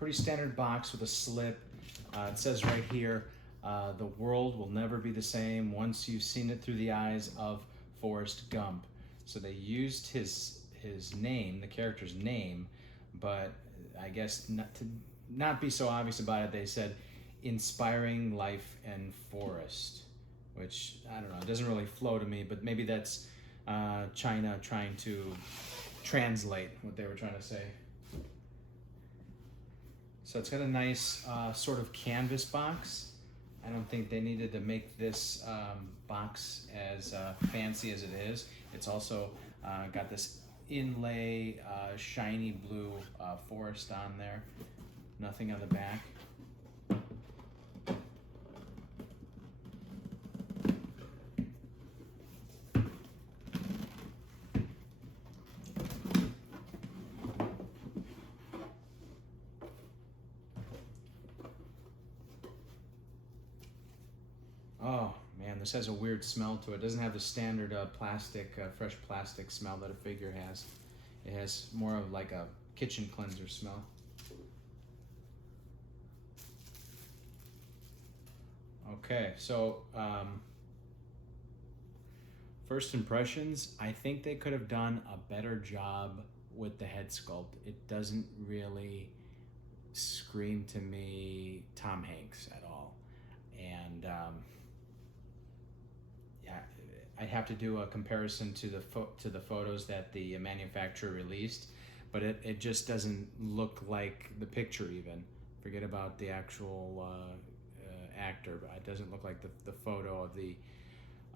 pretty standard box with a slip. It says right here, the world will never be the same once you've seen it through the eyes of Forrest Gump. So they used his name, the character's name, but I guess to not be so obvious about it, they said inspiring life and forest, which I don't know, it doesn't really flow to me, but maybe that's China trying to translate what they were trying to say. So it's got a nice sort of canvas box. I don't think they needed to make this box as fancy as it is. It's also got this inlay shiny blue forest on there. Nothing on the back. Oh man, this has a weird smell to it. It doesn't have the standard plastic, fresh plastic smell that a figure has. It has more of like a kitchen cleanser smell. Okay, so first impressions, I think they could have done a better job with the head sculpt. It doesn't really scream to me Tom Hanks at all. And yeah, I'd have to do a comparison to the photos that the manufacturer released, but it just doesn't look like the picture even. Forget about the actual actor, but it doesn't look like the photo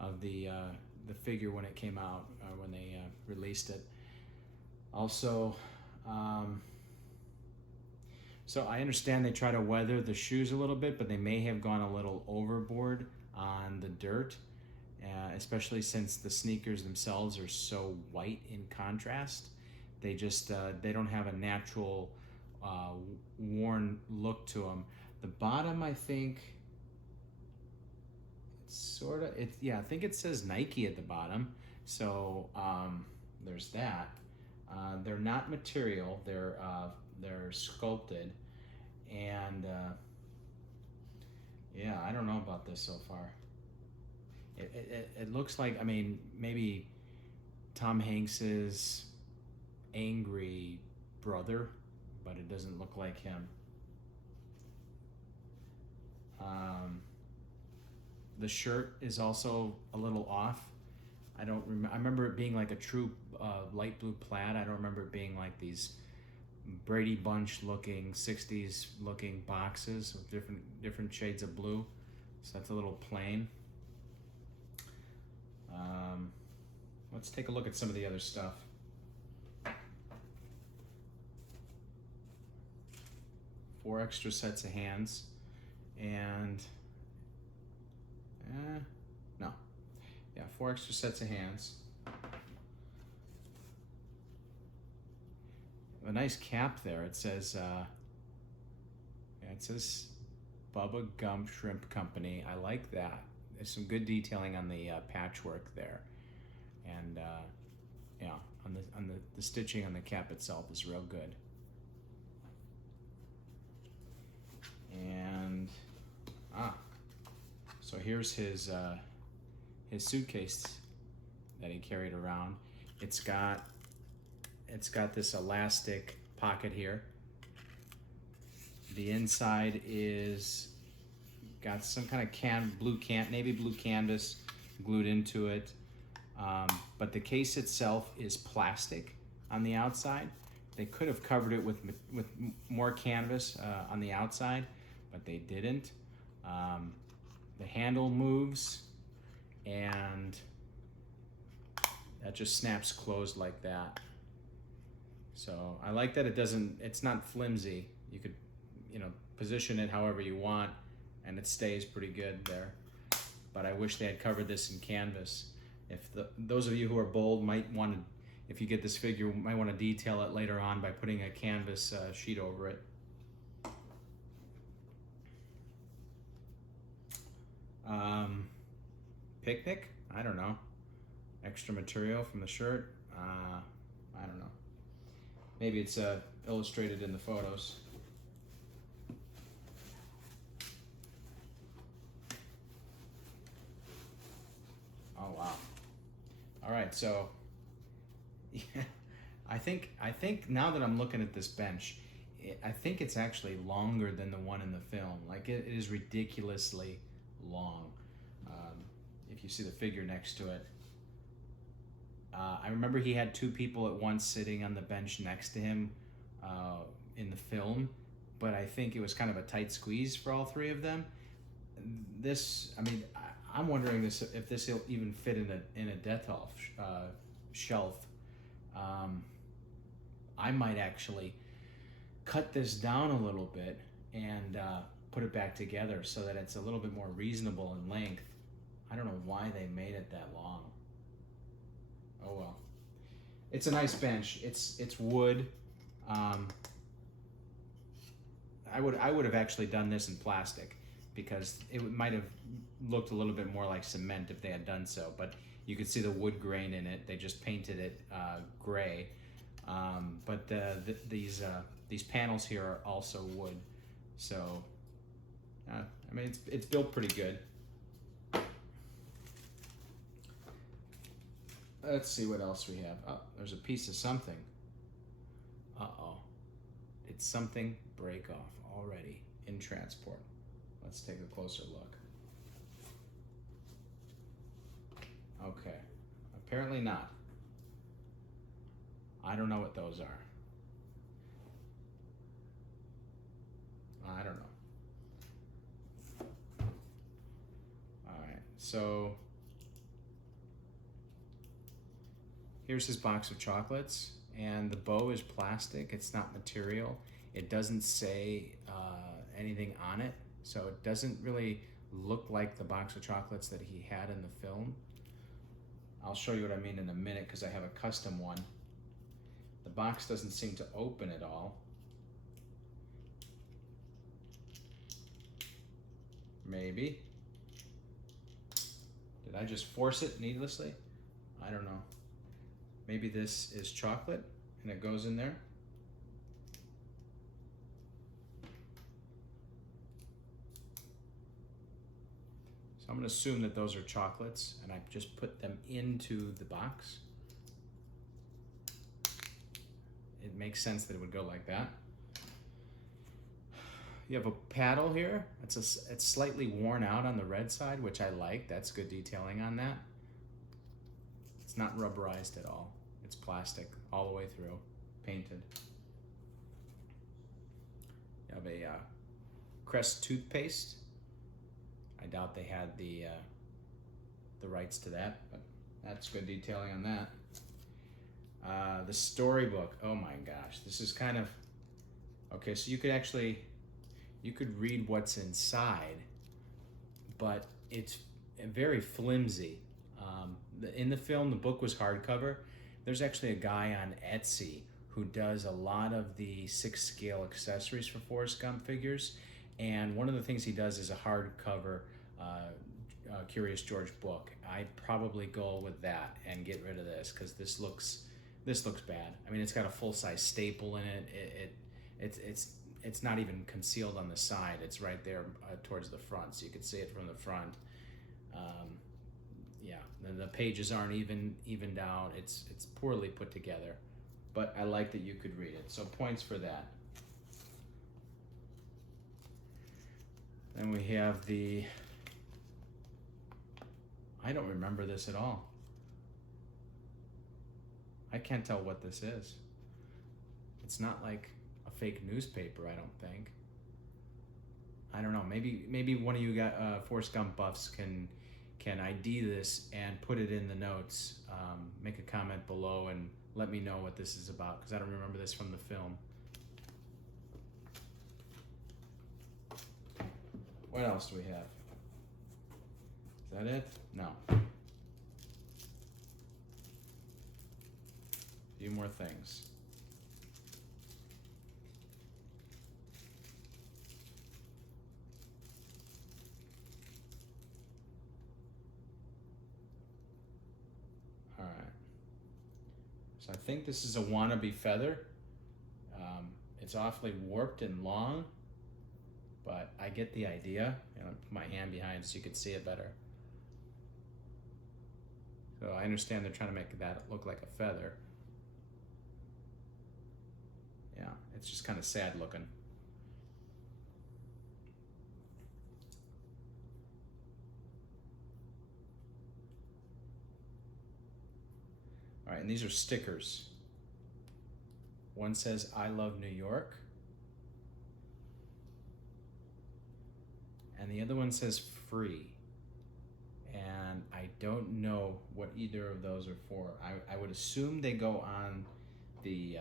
of the figure when it came out, when they released it. Also, so I understand they try to weather the shoes a little bit, but they may have gone a little overboard on the dirt, especially since the sneakers themselves are so white in contrast. They just they don't have a natural worn look to them. The bottom, I think, I think it says Nike at the bottom, so there's that. They're not material, they're sculpted, and yeah, I don't know about this so far. It looks like, I mean, maybe Tom Hanks's angry brother, but it doesn't look like him. The shirt is also a little off. I remember it being like a true light blue plaid. I don't remember it being like these Brady Bunch looking 60s looking boxes with different shades of blue. So that's a little plain. Let's take a look at some of the other stuff. Four extra sets of hands, and no, yeah, 4 extra sets of hands. A nice cap there. It says, it says Bubba Gump Shrimp Company. I like that. There's some good detailing on the patchwork there, and yeah, on the stitching on the cap itself is real good. And so here's his suitcase that he carried around. It's got this elastic pocket here. The inside is got some kind of navy blue canvas glued into it, but the case itself is plastic on the outside. They could have covered it with more canvas on the outside, but they didn't. The handle moves, and that just snaps closed like that. So I like that it's not flimsy. You could, position it however you want, and it stays pretty good there. But I wish they had covered this in canvas. If those of you who are bold might want to, if you get this figure, might want to detail it later on by putting a canvas sheet over it. Picnic? I don't know. Extra material from the shirt? I don't know. Maybe it's illustrated in the photos. right, so yeah, I think now that I'm looking at this bench, I think it's actually longer than the one in the film. Like it is ridiculously long. If you see the figure next to it, I remember he had two people at once sitting on the bench next to him in the film, but I think it was kind of a tight squeeze for all three of them. This, I mean, I'm wondering if this will even fit in a Detolf shelf. I might actually cut this down a little bit and put it back together so that it's a little bit more reasonable in length. I don't know why they made it that long. Oh well. It's a nice bench. It's wood. I would have actually done this in plastic because it might have looked a little bit more like cement if they had done so. But you could see the wood grain in it. They just painted it gray. But these panels here are also wood. So I mean it's built pretty good. Let's see what else we have. Oh, there's a piece of something. Uh-oh. Did something break off already in transport? Let's take a closer look. Okay. Apparently not. I don't know what those are. I don't know. All right. So here's his box of chocolates, and the bow is plastic. It's not material. It doesn't say anything on it, so it doesn't really look like the box of chocolates that he had in the film. I'll show you what I mean in a minute because I have a custom one. The box doesn't seem to open at all. Maybe. Did I just force it needlessly? I don't know. Maybe this is chocolate and it goes in there. So I'm going to assume that those are chocolates and I just put them into the box. It makes sense that it would go like that. You have a paddle here. It's slightly worn out on the red side, which I like. That's good detailing on that. It's not rubberized at all. It's plastic all the way through, painted. You have a Crest toothpaste. I doubt they had the rights to that, but that's good detailing on that. The storybook. Oh my gosh, this is kind of okay. So you could read what's inside, but it's very flimsy. In the film, the book was hardcover. There's actually a guy on Etsy who does a lot of the 6-scale accessories for Forrest Gump figures, and one of the things he does is a hardcover Curious George book. I'd probably go with that and get rid of this because this looks bad. I mean, it's got a full-size staple in it. It's not even concealed on the side. It's right there towards the front, so you can see it from the front. Yeah, the pages aren't evened out. It's poorly put together, but I like that you could read it. So points for that. Then we have the. I don't remember this at all. I can't tell what this is. It's not like a fake newspaper, I don't think. I don't know. Maybe one of you got Forrest Gump buffs can ID this and put it in the notes. Make a comment below and let me know what this is about because I don't remember this from the film. What else do we have? Is that it? No. A few more things. All right. So I think this is a wannabe feather. It's awfully warped and long, but I get the idea. Put my hand behind so you can see it better. So I understand they're trying to make that look like a feather. Yeah, it's just kind of sad looking. All right, and these are stickers. One says, I love New York. And the other one says free. And I don't know what either of those are for. I would assume they go on the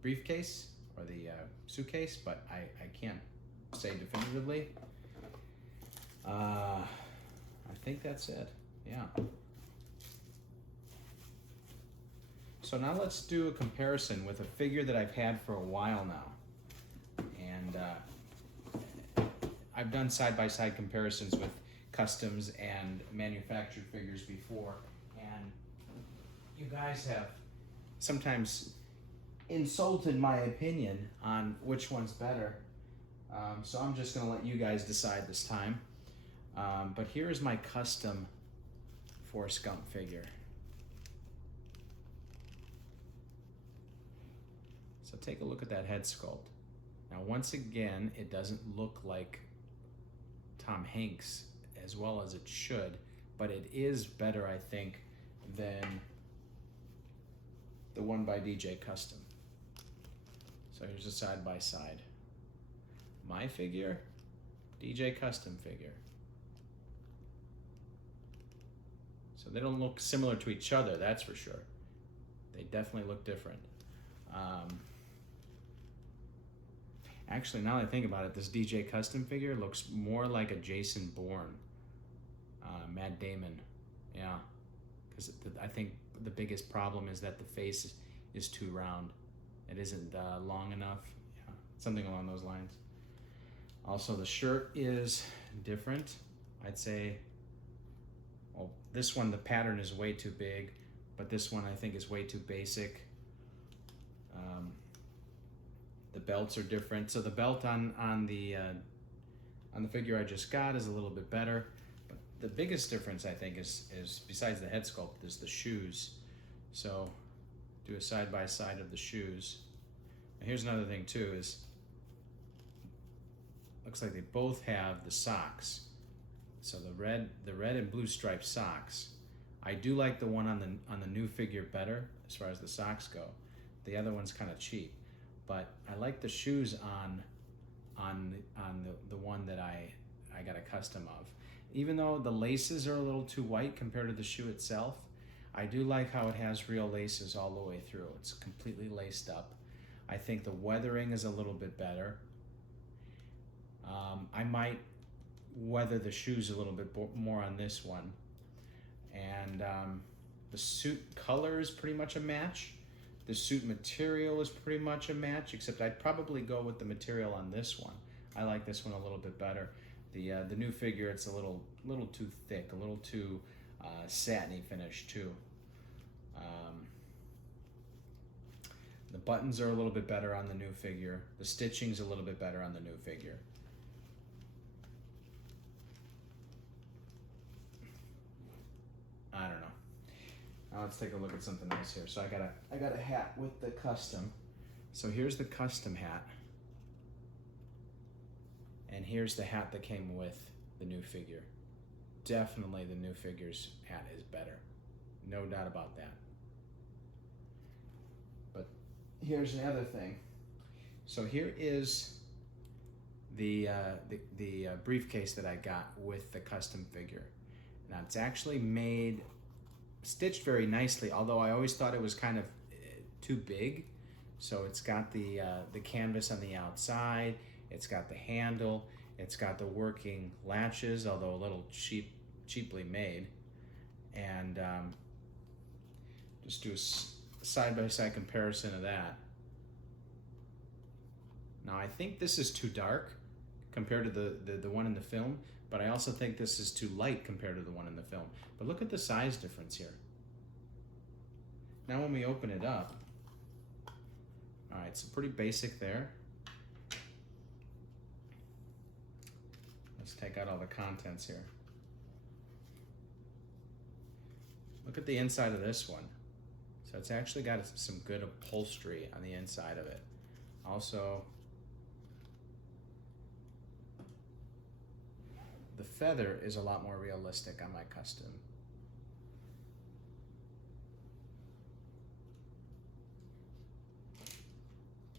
briefcase or the suitcase, but I can't say definitively. I think that's it. Yeah. So now let's do a comparison with a figure that I've had for a while now. And I've done side-by-side comparisons with customs and manufactured figures before, and you guys have sometimes insulted my opinion on which one's better. So I'm just gonna let you guys decide this time. But here is my custom Forrest Gump figure. So take a look at that head sculpt. Now once again, it doesn't look like Tom Hanks as well as it should, but it is better, I think, than the one by DJ Custom. So here's a side by side. My figure, DJ Custom figure. So they don't look similar to each other, that's for sure. They definitely look different. Actually, now that I think about it, this DJ Custom figure looks more like a Jason Bourne, Matt Damon, yeah. Because I think the biggest problem is that the face is too round. It isn't long enough, yeah, something along those lines. Also, the shirt is different. I'd say, well, this one, the pattern is way too big, but this one I think is way too basic. The belts are different. So the belt on the figure I just got is a little bit better. But the biggest difference, I think, is besides the head sculpt, is the shoes. So do a side by side of the shoes. And here's another thing too, is looks like they both have the socks. So the red and blue striped socks. I do like the one on the new figure better as far as the socks go. The other one's kind of cheap. But I like the shoes on the one that I got a custom of. Even though the laces are a little too white compared to the shoe itself, I do like how it has real laces all the way through. It's completely laced up. I think the weathering is a little bit better. I might weather the shoes a little bit more on this one. And the suit color is pretty much a match. The suit material is pretty much a match, except I'd probably go with the material on this one. I like this one a little bit better. The new figure, it's a little too thick, a little too satiny finish too. The buttons are a little bit better on the new figure. The stitching's a little bit better on the new figure. I don't know. Now let's take a look at something else here. So I got a hat with the custom. So here's the custom hat. And here's the hat that came with the new figure. Definitely the new figure's hat is better. No doubt about that. But here's the other thing. So here is the briefcase that I got with the custom figure. Now it's actually stitched very nicely, although I always thought it was kind of too big. So it's got the canvas on the outside, it's got the handle, it's got the working latches, although a little cheaply made. And just do a side-by-side comparison of that. Now I think this is too dark compared to the one in the film, but I also think this is too light compared to the one in the film. But look at the size difference here. Now when we open it up, all right, so pretty basic there. Let's take out all the contents here. Look at the inside of this one. So it's actually got some good upholstery on the inside of it. Also, the feather is a lot more realistic on my custom.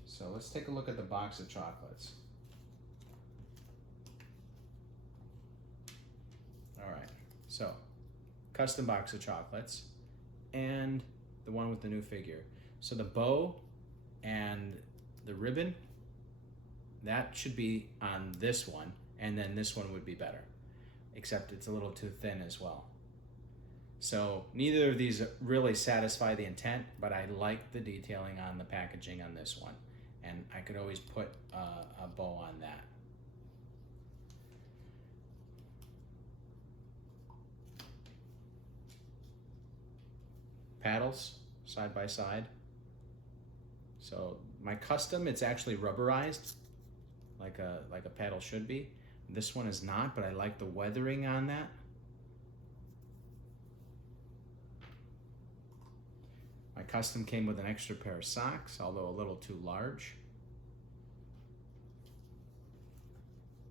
So let's take a look at the box of chocolates. All right, so custom box of chocolates and the one with the new figure. So the bow and the ribbon, that should be on this one, and then this one would be better, except it's a little too thin as well. So neither of these really satisfy the intent, but I like the detailing on the packaging on this one, and I could always put a bow on that. Paddles side by side. So my custom, it's actually rubberized like a paddle should be. This one is not, but I like the weathering on that. My custom came with an extra pair of socks, although a little too large.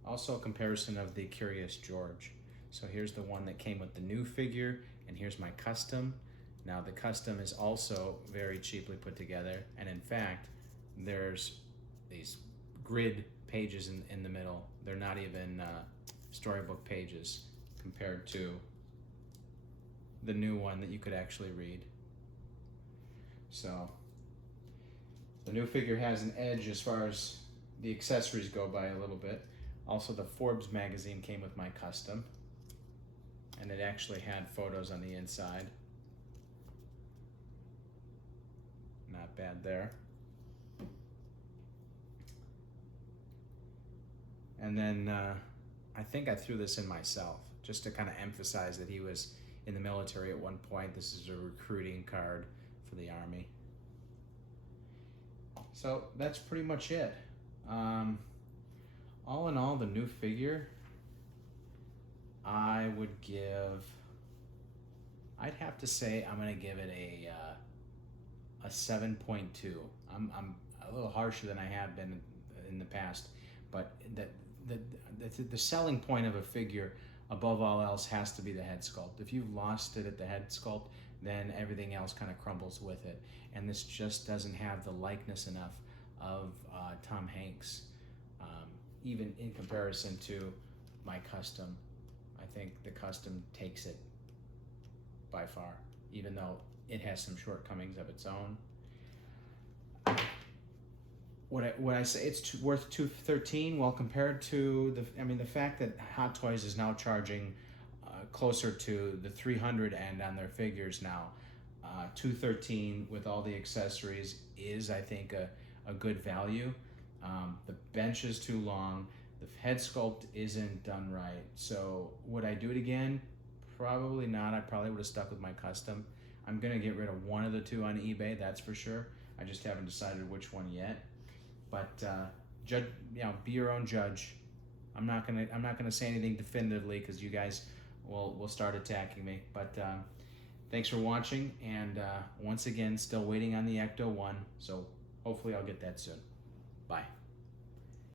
Also a comparison of the Curious George. So here's the one that came with the new figure, and here's my custom. Now the custom is also very cheaply put together, and in fact, there's these grid pages in the middle. They're not even storybook pages compared to the new one that you could actually read. So the new figure has an edge as far as the accessories go by a little bit. Also, the Forbes magazine came with my custom, and it actually had photos on the inside. Not bad there. And then I think I threw this in myself just to kind of emphasize that he was in the military at one point. This is a recruiting card for the Army. So that's pretty much it. All in all, the new figure, I'd have to say I'm gonna give it a 7.2. I'm a little harsher than I have been in the past, but the selling point of a figure above all else has to be the head sculpt. If you've lost it at the head sculpt, then everything else kind of crumbles with it. And this just doesn't have the likeness enough of Tom Hanks, even in comparison to my custom. I think the custom takes it by far, even though it has some shortcomings of its own. Would I say it's worth $213? Well, compared to the fact that Hot Toys is now charging closer to the $300 end on their figures now, $213 with all the accessories is, I think, a good value. The bench is too long. The head sculpt isn't done right. So would I do it again? Probably not. I probably would have stuck with my custom. I'm gonna get rid of one of the two on eBay, that's for sure. I just haven't decided which one yet. But judge, be your own judge. I'm not gonna say anything definitively because you guys will start attacking me. But thanks for watching, and once again, still waiting on the Ecto 1. So hopefully I'll get that soon. Bye.